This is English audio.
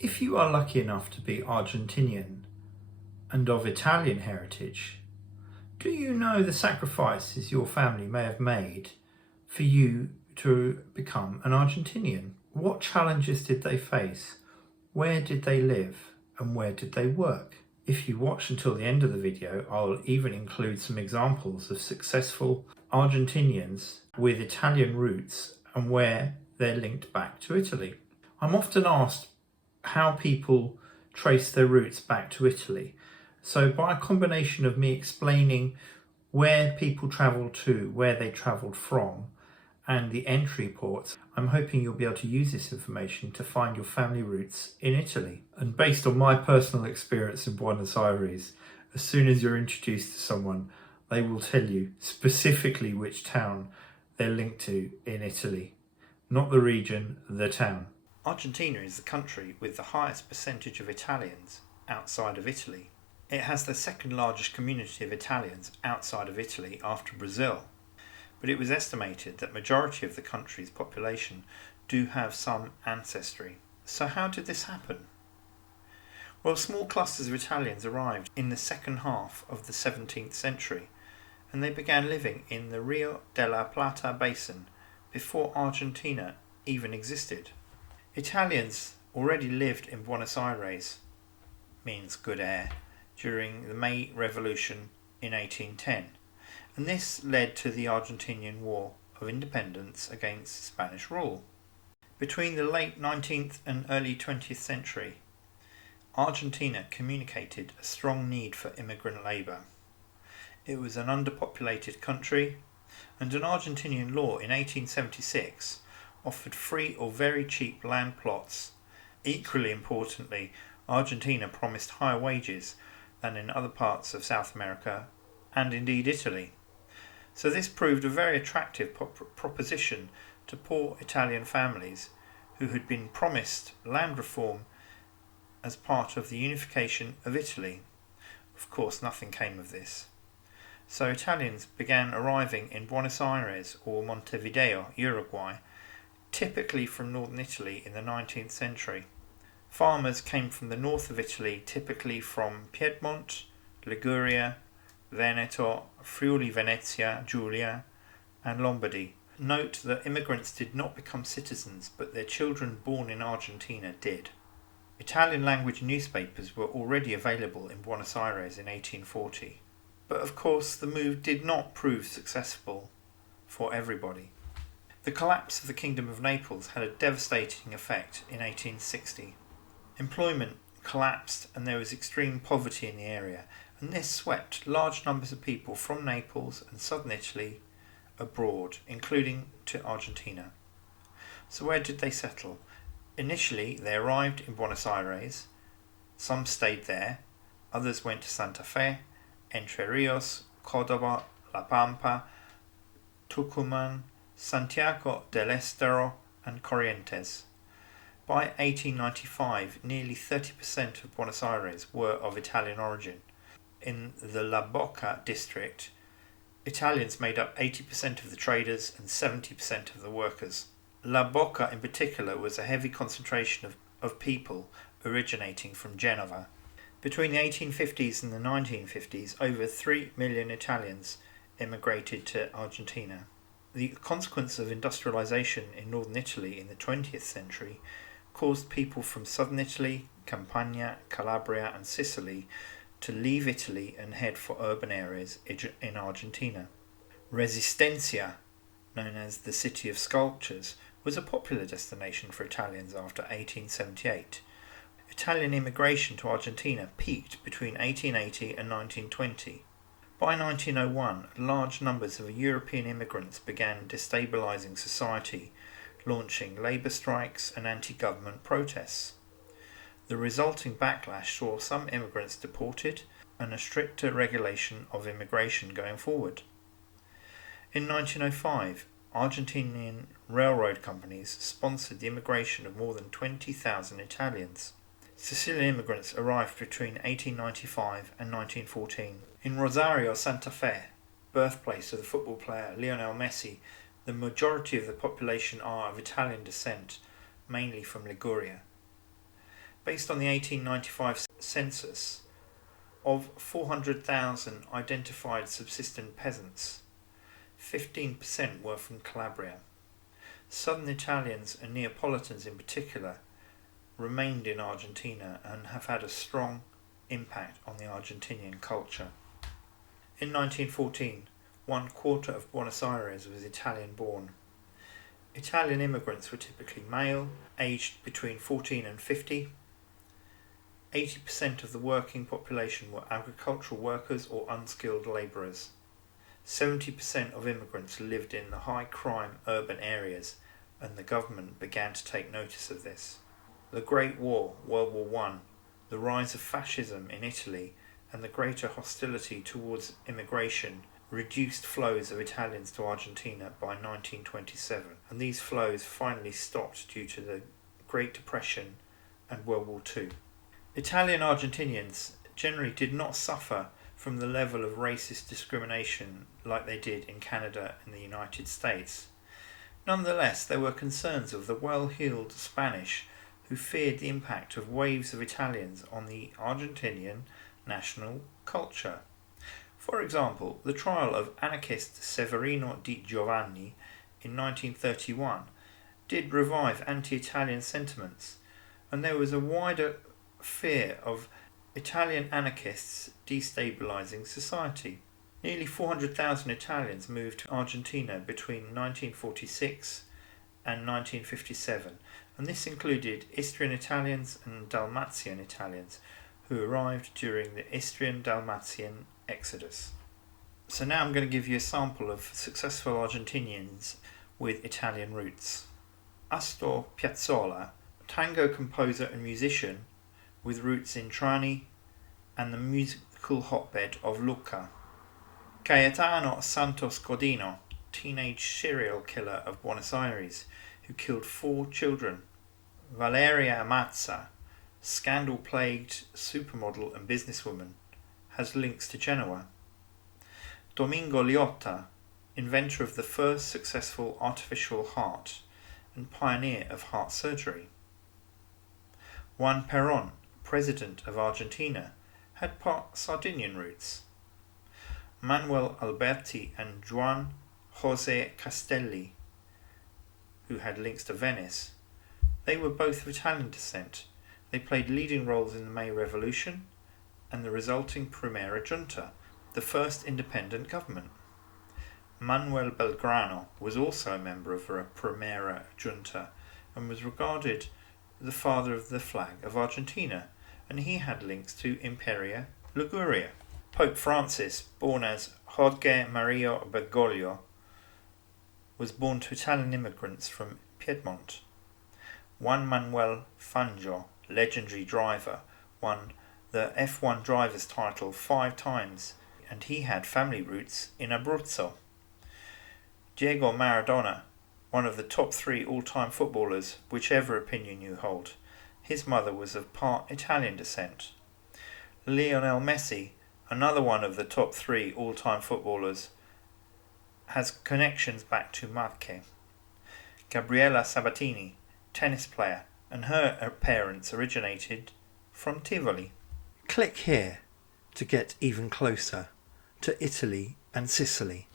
If you are lucky enough to be Argentinian and of Italian heritage, do you know the sacrifices your family may have made for you to become an Argentinian? What challenges did they face? Where did they live? And where did they work? If you watch until the end of the video, I'll even include some examples of successful Argentinians with Italian roots and where they're linked back to Italy. I'm often asked how people trace their roots back to Italy. So by a combination of me explaining where people travelled to, where they travelled from, and the entry ports, I'm hoping you'll be able to use this information to find your family roots in Italy. And based on my personal experience in Buenos Aires, as soon as you're introduced to someone, they will tell you specifically which town they're linked to in Italy. Not the region, the town. Argentina is the country with the highest percentage of Italians outside of Italy. It has the second largest community of Italians outside of Italy after Brazil, but it was estimated that majority of the country's population do have some ancestry. So how did this happen? Well, small clusters of Italians arrived in the second half of the 17th century, and they began living in the Rio de la Plata basin before Argentina even existed. Italians already lived in Buenos Aires, means good air, during the May Revolution in 1810, and this led to the Argentinian War of Independence against Spanish rule. Between the late 19th and early 20th century, Argentina communicated a strong need for immigrant labour. It was an underpopulated country, and an Argentinian law in 1876 offered free or very cheap land plots. Equally importantly, Argentina promised higher wages than in other parts of South America and indeed Italy. So this proved a very attractive proposition to poor Italian families who had been promised land reform as part of the unification of Italy. Of course, nothing came of this. So Italians began arriving in Buenos Aires or Montevideo, Uruguay, typically from northern Italy in the 19th century. Farmers came from the north of Italy, typically from Piedmont, Liguria, Veneto, Friuli Venezia Giulia, and Lombardy. Note that immigrants did not become citizens, but their children born in Argentina did. Italian language newspapers were already available in Buenos Aires in 1840, but of course the move did not prove successful for everybody. The collapse of the Kingdom of Naples had a devastating effect in 1860. Employment collapsed and there was extreme poverty in the area, and this swept large numbers of people from Naples and southern Italy abroad, including to Argentina. So where did they settle? Initially they arrived in Buenos Aires, some stayed there, others went to Santa Fe, Entre Rios, Córdoba, La Pampa, Tucumán, Santiago del Estero and Corrientes. By 1895, nearly 30% of Buenos Aires were of Italian origin. In the La Boca district, Italians made up 80% of the traders and 70% of the workers. La Boca in particular was a heavy concentration of people originating from Genova. Between the 1850s and the 1950s, over 3 million Italians immigrated to Argentina. The consequence of industrialization in northern Italy in the 20th century caused people from southern Italy, Campania, Calabria and Sicily to leave Italy and head for urban areas in Argentina. Resistencia, known as the City of Sculptures, was a popular destination for Italians after 1878. Italian immigration to Argentina peaked between 1880 and 1920. By 1901, large numbers of European immigrants began destabilizing society, launching labour strikes and anti-government protests. The resulting backlash saw some immigrants deported and a stricter regulation of immigration going forward. In 1905, Argentinian railroad companies sponsored the immigration of more than 20,000 Italians. Sicilian immigrants arrived between 1895 and 1914. In Rosario, Santa Fe, birthplace of the football player Lionel Messi, the majority of the population are of Italian descent, mainly from Liguria. Based on the 1895 census, of 400,000 identified subsistent peasants, 15% were from Calabria. Southern Italians and Neapolitans in particular remained in Argentina and have had a strong impact on the Argentinian culture. In 1914, 1/4 of Buenos Aires was Italian born. Italian immigrants were typically male, aged between 14 and 50. 80% of the working population were agricultural workers or unskilled labourers. 70% of immigrants lived in the high crime urban areas, and the government began to take notice of this. The Great War, World War I, the rise of fascism in Italy, and the greater hostility towards immigration reduced flows of Italians to Argentina by 1927, and these flows finally stopped due to the Great Depression and World War II. Italian Argentinians generally did not suffer from the level of racist discrimination like they did in Canada and the United States. Nonetheless, there were concerns of the well-heeled Spanish who feared the impact of waves of Italians on the Argentinian national culture. For example, the trial of anarchist Severino di Giovanni in 1931 did revive anti-Italian sentiments, and there was a wider fear of Italian anarchists destabilising society. Nearly 400,000 Italians moved to Argentina between 1946 and 1957, and this included Istrian Italians and Dalmatian Italians who arrived during the Istrian-Dalmatian exodus. So now I'm going to give you a sample of successful Argentinians with Italian roots. Astor Piazzolla, tango composer and musician with roots in Trani and the musical hotbed of Lucca. Cayetano Santos Godino, teenage serial killer of Buenos Aires who killed 4 children. Valeria Amazza, scandal-plagued supermodel and businesswoman, has links to Genoa. Domingo Liotta, inventor of the first successful artificial heart and pioneer of heart surgery. Juan Perón, President of Argentina, had part Sardinian roots. Manuel Alberti and Juan José Castelli, who had links to Venice, they were both of Italian descent. They played leading roles in the May Revolution and the resulting Primera Junta, the first independent government. Manuel Belgrano was also a member of a Primera Junta and was regarded the father of the flag of Argentina, and he had links to Imperia Liguria. Pope Francis, born as Jorge Maria Bergoglio, was born to Italian immigrants from Piedmont. Juan Manuel Fangio, legendary driver, won the F1 driver's title 5 times, and he had family roots in Abruzzo. Diego Maradona, one of the top 3 all-time footballers, whichever opinion you hold. His mother was of part Italian descent. Lionel Messi, another one of the top 3 all-time footballers, has connections back to Marche. Gabriela Sabatini, tennis player, and her parents originated from Tivoli. Click here to get even closer to Italy and Sicily.